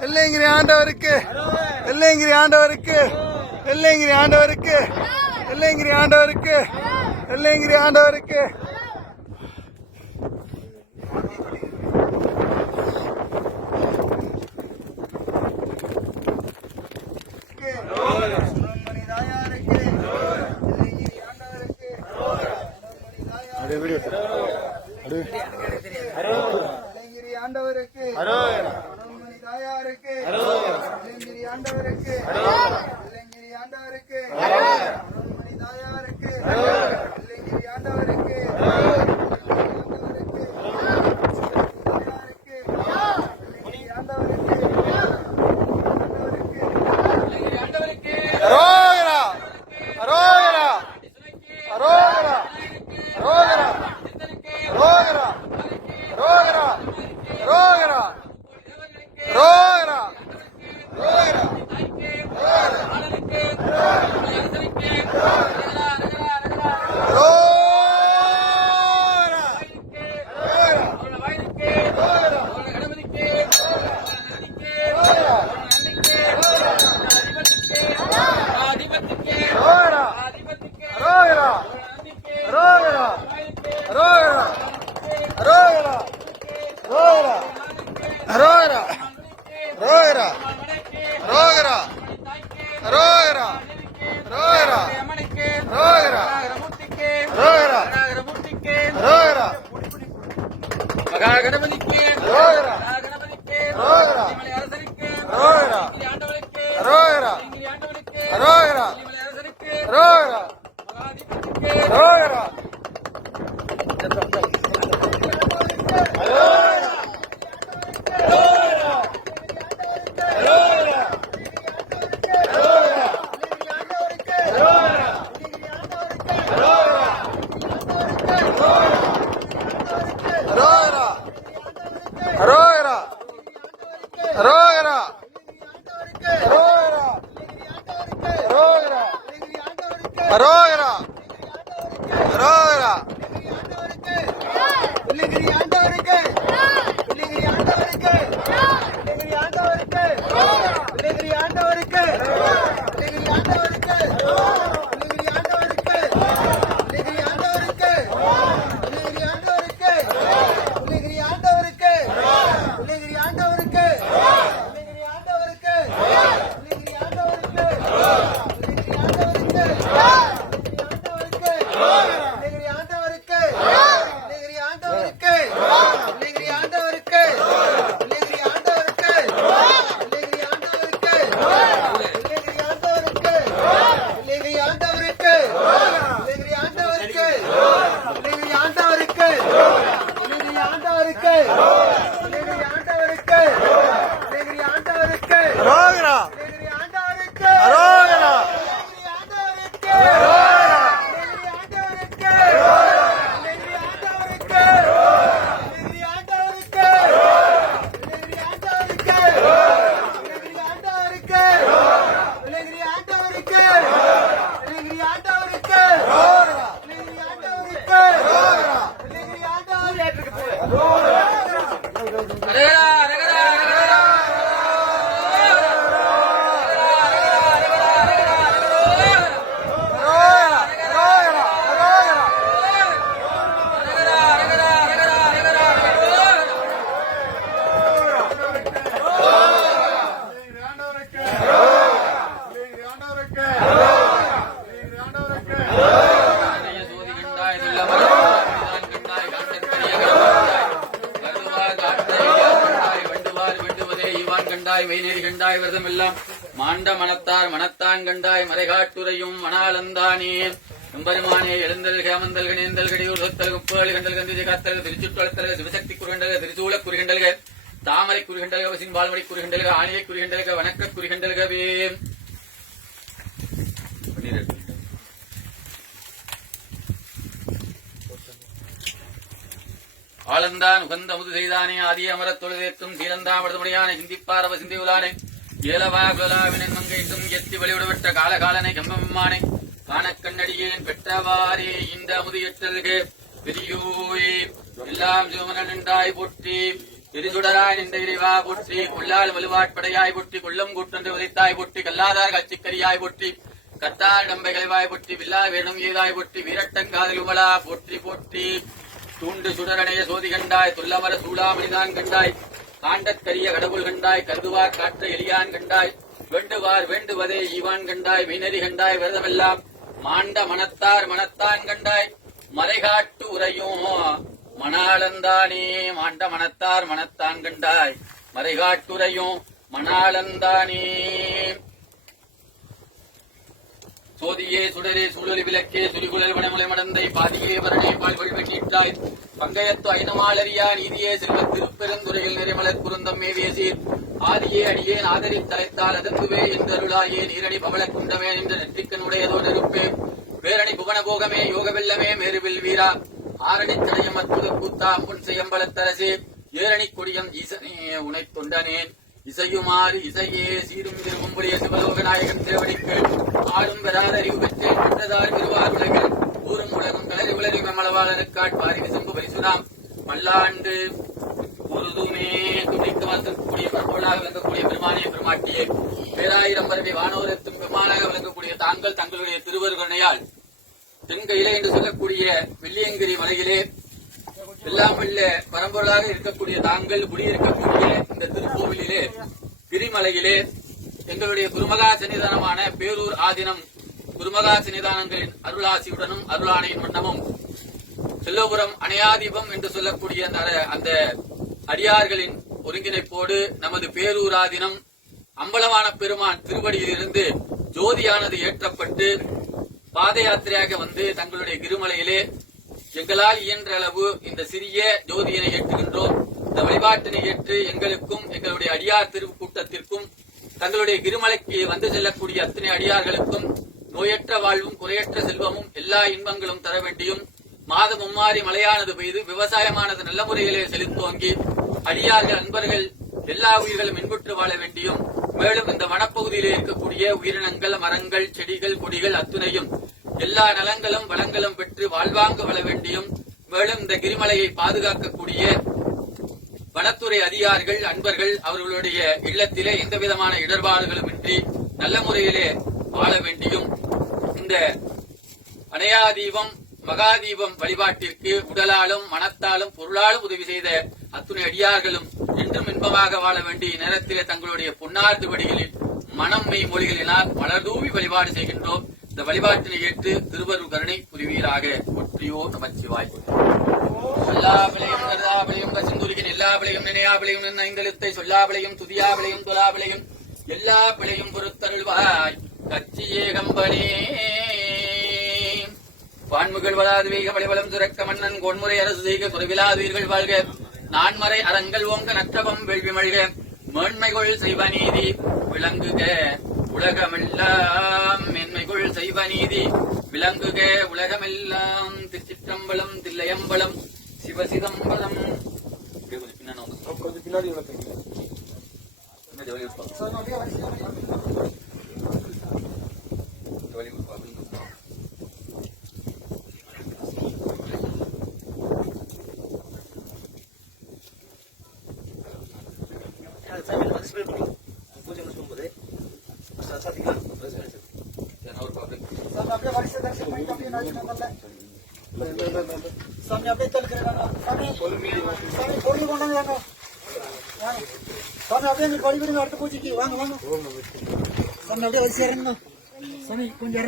வெள்ளையங்கிரி ஆண்டவருக்கு, வெள்ளையங்கிரி ஆண்டவருக்கு, வெள்ளையங்கிரி ஆண்டவருக்கு, வெள்ளையங்கிரி ஆண்டவருக்கு, வெள்ளையங்கிரி ஆண்டவருக்கு. ஆண்டவருக்கு மனோன்மணி தாயாருக்கு வெள்ளையங்கிரி ஆண்டவருக்கு வெள்ளையங்கிரி ஆண்டவருக்கு மனோன்மணி தாயாருக்கு வெள்ளையங்கிரி ஆண்டவருக்கு அரோகரா அரோகரா அரோகரா அரோகரா அரோகரா ரோகரா ரோகரா ரோகரா ரோகரா மாண்ட மனத்தார் மனத்தான் கண்டாய் மறைகாட்டுரையும் மணாலந்தானே எம்பெருமானே எழுந்தல் கேமந்தல் கணியந்தல் கடியூர் சொத்தல் குப்பேள் கண்டல் கந்திஜை காத்தல் திருச்சுற்றளத்தல் சிவசக்தி குறிகண்டல் திருச்சூல குறிகண்டல்க தாமரை குறிகண்டல்க வசின் வாழ்மடி குறிகண்டல்க ஆணியை குறிகண்டல்க வணக்க குறிகண்டல்கவே ஆளந்தான் உகந்த அமுது செய்தானே ஆதிய அமரத் தொழுதேற்றும் சீலந்தாமடுமுடியானை சிந்திப்பாரவ சிந்தியுலானே ஏலவாகுலாவினன் மங்கைக்கும் எத்தி வழிவிடப்பட்ட காலகாலனை கம்பம்மானை காணக்கண்ணடியேன் பெற்றவாறே இந்த அமுது எட்டல்க பெரியோயே எல்லாம் சிவமனண்டாய் போற்றி திரிசுடராய் நின்ற இறைவா போற்றி, கொல்லால் வலுவாட்படையாய் போற்றி, கொல்லம் கூட்டன்று உதைத்தாய் போற்றி, கல்லாதார் கட்சிக்கரியாய் போற்றி, கத்தார் டம்பைகளைவாய் போற்றி, வில்லா வேணும் ஏதாய் போற்றி, வீரட்டங்காதலுமலா போற்றி போற்றி. தூண்டு சுடரணைய சோதி கண்டாய், துல்லமர சூளாமணிதான் கண்டாய், காண்டற்கரிய கடவுள் கண்டாய், கருதுவார் காற்ற எலியான் கண்டாய், வேண்டுவார் வேண்டுவதே ஈவான் கண்டாய், வீணறி கண்டாய் விரதமெல்லாம் மாண்ட மனத்தார் மனத்தான் கண்டாய், மறைகாட்டு உரையும் மணாளந்தானே. மாண்ட மனத்தார் மனத்தான் கண்டாய், மறைகாட்டுரையும் மணாளந்தானே. சோதியே சுடரே சூழலி விளக்கே சுரிகுழல் வனமுலை மடந்தை பாதியே வரணே பால்வழி வெட்டிட்டாய், பங்கையத்து ஐனமாலரியா நீதியே செல்வத் திருப்பெருந்துறையில் நிறைமலர் குருந்தம் மேவிய சீர், ஆதியே அடியேன் ஆதரித் தலைத்தால் அதற்குவே என்றருளாயே, நீரணி பவள குண்டமே என்ற நெற்றிக்கனுடையதோடு இருப்பேன், பேரணி புவன போகமே யோக வெல்லமே மேருவில் வீரா, ஆரணி கடையம் அற்புத கூத்தா அம்புன் செய்யம்பலத்தரசே, ஏரணி கொடியம் ஈசனே உனை தொண்டனேன், இசையுமாறு இசையே சீரும் திருமும்புடைய சிவலோக நாயகன் தேவடிக்கு ஆடும் பெறாத அறிவு பெற்றேன், பெற்றதார் பெறுவார் உலகில் ஊரும் உலகம் கலரி உலரி மமளவாளனுக்காட் பாரி விசும்பு பரிசுராம் மல்லாண்டு உருதுமே துடித்து வந்திருக்கக்கூடிய பற்பொருளாக விளங்கக்கூடிய பெருமானே பெருமாட்டியே, பேராயிரம் பரவி வானோரத்தும் பெருமானாக விளங்கக்கூடிய தாங்கள் தங்களுடைய திருவருகனையால் தென்கையிலே என்று சொல்லக்கூடிய வெள்ளியங்கிரி மலையிலே எல்லாம் வல்ல பரம்பொருளாக இருக்கக்கூடிய தாங்கள் குடியிருக்கக்கூடிய இந்த திருக்கோவிலிலே கிரிமலையிலே எங்களுடைய குருமகா சன்னிதானமான பேரூர் ஆதீனம் குருமகா சன்னிதானங்களின் அருளாசியுடனும் அருளாணையின் வண்ணமும் செல்லபுரம் அணையாதீபம் என்று சொல்லக்கூடிய அந்த அடியார்களின் ஒருங்கிணைப்போடு நமது பேரூராதீனம் அம்பலவான பெருமான் திருவடியிலிருந்து ஜோதியானது ஏற்றப்பட்டு பாத யாத்திரையாக வந்து தங்களுடைய கிருமலையிலே எங்களால் இயன்ற அளவு இந்த சிறிய ஜோதியினை ஏற்றுகின்றோம். இந்த வழிபாட்டினை ஏற்று எங்களுக்கும் எங்களுடைய அடியார் திருக்கூட்டத்திற்கும் தங்களுடைய கிருமலைக்கு வந்து செல்லக்கூடிய அத்தனை அடியார்களுக்கும் நோயற்ற வாழ்வும் குறையற்ற செல்வமும் எல்லா இன்பங்களும் தர வேண்டியும், மாதம் மும்மாறி மழையானது பெய்து விவசாயமானது நல்ல முறையிலே செலுத்தோங்கி அடியார்கள் அன்பர்கள் எல்லா உயிர்களும் இன்புற்று வாழ வேண்டியும், மேலும் இந்த வனப்பகுதியிலே இருக்கக்கூடிய உயிரினங்கள் மரங்கள் செடிகள் கொடிகள் அத்துணையும் எல்லா நலங்களும் வளங்களும் பெற்று வாழ்வாங்கு வாழ வேண்டியும், மேலும் இந்த கிரிமலையை பாதுகாக்கக்கூடிய வனத்துறை அதிகாரிகள் அன்பர்கள் அவர்களுடைய இல்லத்திலே எந்தவிதமான இடர்பாடுகளும் இன்றி நல்ல முறையிலே வாழ வேண்டியும், இந்த அணையாதீபம் மகாதீபம் வழிபாட்டிற்கு உடலாலும் மனத்தாலும் பொருளாலும் உதவி செய்த அத்துணை அடியார்களும் என்றும் இன்பமாக வாழ வேண்டிய நேரத்திலே தங்களுடைய பொன்னார்த்து வடிகளில் மனம் மெய் மொழிகளினால் மலர்தூவி வழிபாடு செய்கின்றோம். இந்த வழிபாட்டினை ஏற்று திருவருள் கருணை புரிவீராக. ஒற்றியோ நமச்சிவாய். சொல்லாபிளையும் கருதாபிளையும் கசிந்துருகின் எல்லாபிளையும் நினையாபிளையும் நின்னைந்தெழுத்தை சொல்லாபிளையும் துதியாபிளையும் துலாபிளையும் எல்லா பிழையும் பொறுத்தருள்வாய் கட்சியே கம்பனே. வான்முகள் வளாது வேக வழிவளம் சுரக்க மன்னன் கொன்முறை அரசு செய்க குறைவிலாதீர்கள் வாழ்க, நான்மறை அறங்கள் ஓங்க நற்றவம் வேள்வி மழ்க, மேன்மைகள் செய்வ நீதி விளங்குக உலகமெல்லாம், மேன்மைகள் செய்வ நீதி விளங்குக உலகமெல்லாம். திருச்சிற்றம்பலம் தில்லையம்பலம் சிவசிதம்பரம். பின்னாடி சாமி அப்படியே தடுக்கிறேன் சாமி பொருள் கொண்டாங்க வாங்க சாமி அப்படியே எங்களுக்கு வழிபடுங்க அடுத்த பூஜைக்கு வாங்க வாங்க சாமி அப்படியே வரிசை இறங்கணும் சாமி கொஞ்சம்